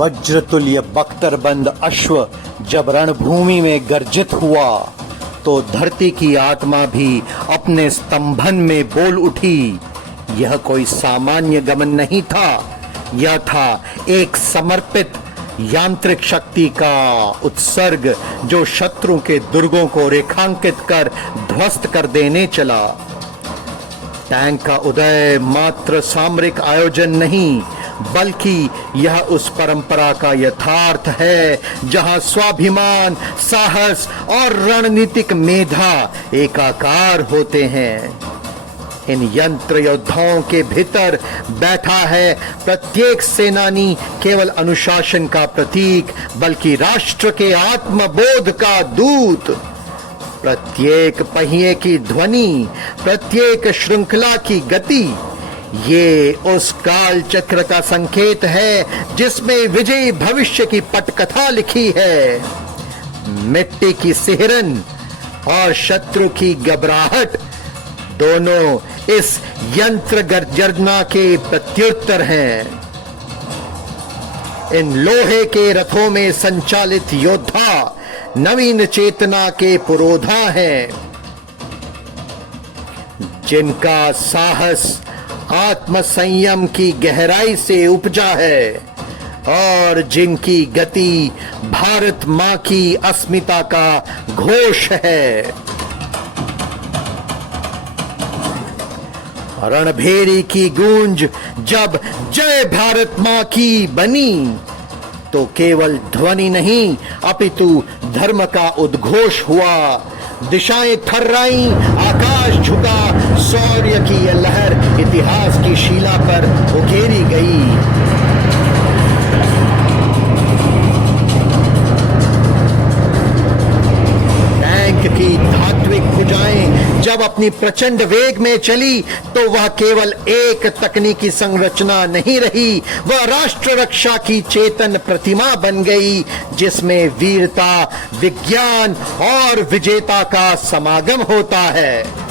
वज्रतुल्य बख्तरबंद अश्व जब रणभूमि में गर्जित हुआ तो धरती की आत्मा भी अपने स्तंभन में बोल उठी। यह कोई सामान्य गमन नहीं था, यह था एक समर्पित यांत्रिक शक्ति का उत्सर्ग जो शत्रु के दुर्गों को रेखांकित कर ध्वस्त कर देने चला। टैंक का उदय मात्र सामरिक आयोजन नहीं, बल्कि यह उस परंपरा का यथार्थ है जहां स्वाभिमान, साहस और रणनीतिक मेधा एकाकार होते हैं। इन यंत्र योद्धाओं के भीतर बैठा है प्रत्येक सेनानी केवल अनुशासन का प्रतीक बल्कि राष्ट्र के आत्मबोध का दूत। प्रत्येक पहिए की ध्वनि, प्रत्येक श्रृंखला की गति, ये उस काल चक्र का संकेत है जिसमें विजयी भविष्य की पटकथा लिखी है। मिट्टी की सिहरन और शत्रु की घबराहट दोनों इस यंत्र गर्जना के प्रत्युत्तर हैं। इन लोहे के रथों में संचालित योद्धा नवीन चेतना के पुरोधा हैं, जिनका साहस आत्मसंयम की गहराई से उपजा है और जिनकी गति भारत मां की अस्मिता का घोष है। रणभेरी की गूंज जब जय भारत मां की बनी तो केवल ध्वनि नहीं अपितु धर्म का उद्घोष हुआ। दिशाएं थर्राई, आकाश झुका, शौर्य की यह लहर इतिहास की शिला पर उकेरी गई। टैंक की धात्विक भुजाएं जब अपनी प्रचंड वेग में चली तो वह केवल एक तकनीकी संरचना नहीं रही, वह राष्ट्र रक्षा की चेतन प्रतिमा बन गई जिसमें वीरता, विज्ञान और विजेता का समागम होता है।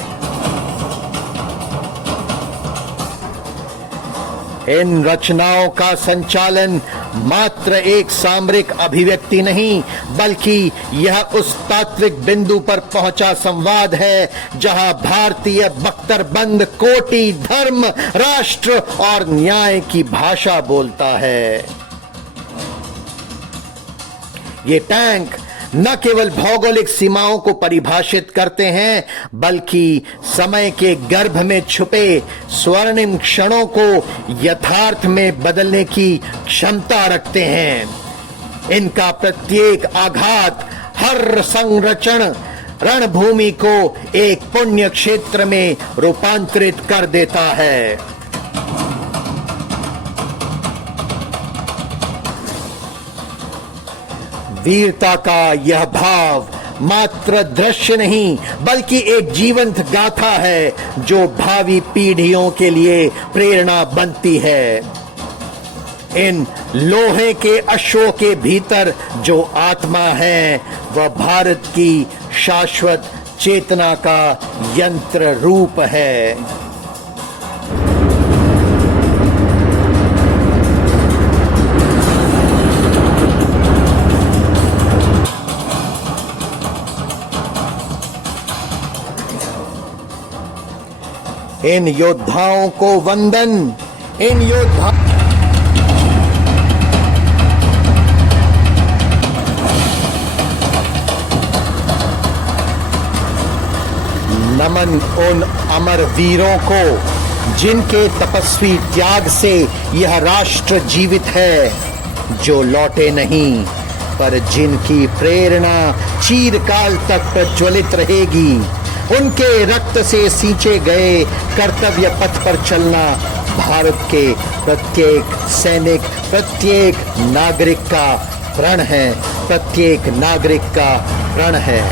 इन रचनाओं का संचालन मात्र एक सामरिक अभिव्यक्ति नहीं बल्कि यह उस तात्विक बिंदु पर पहुंचा संवाद है जहां भारतीय बख्तरबंद कोटि धर्म, राष्ट्र और न्याय की भाषा बोलता है। ये टैंक न केवल भौगोलिक सीमाओं को परिभाषित करते हैं बल्कि समय के गर्भ में छुपे स्वर्णिम क्षणों को यथार्थ में बदलने की क्षमता रखते हैं। इनका प्रत्येक आघात, हर संरचण रणभूमि को एक पुण्य क्षेत्र में रूपांतरित कर देता है। वीरता का यह भाव मात्र दृश्य नहीं बल्कि एक जीवंत गाथा है जो भावी पीढ़ियों के लिए प्रेरणा बनती है। इन लोहे के अश्वों के भीतर जो आत्मा है वह भारत की शाश्वत चेतना का यंत्र रूप है। इन योद्धाओं को वंदन, इन योद्धा नमन उन अमर वीरों को जिनके तपस्वी त्याग से यह राष्ट्र जीवित है, जो लौटे नहीं पर जिनकी प्रेरणा चिरकाल तक प्रज्वलित रहेगी। उनके रक्त से सींचे गए कर्तव्य पथ पर चलना भारत के प्रत्येक सैनिक, प्रत्येक नागरिक का प्रण है, प्रत्येक नागरिक का प्रण है।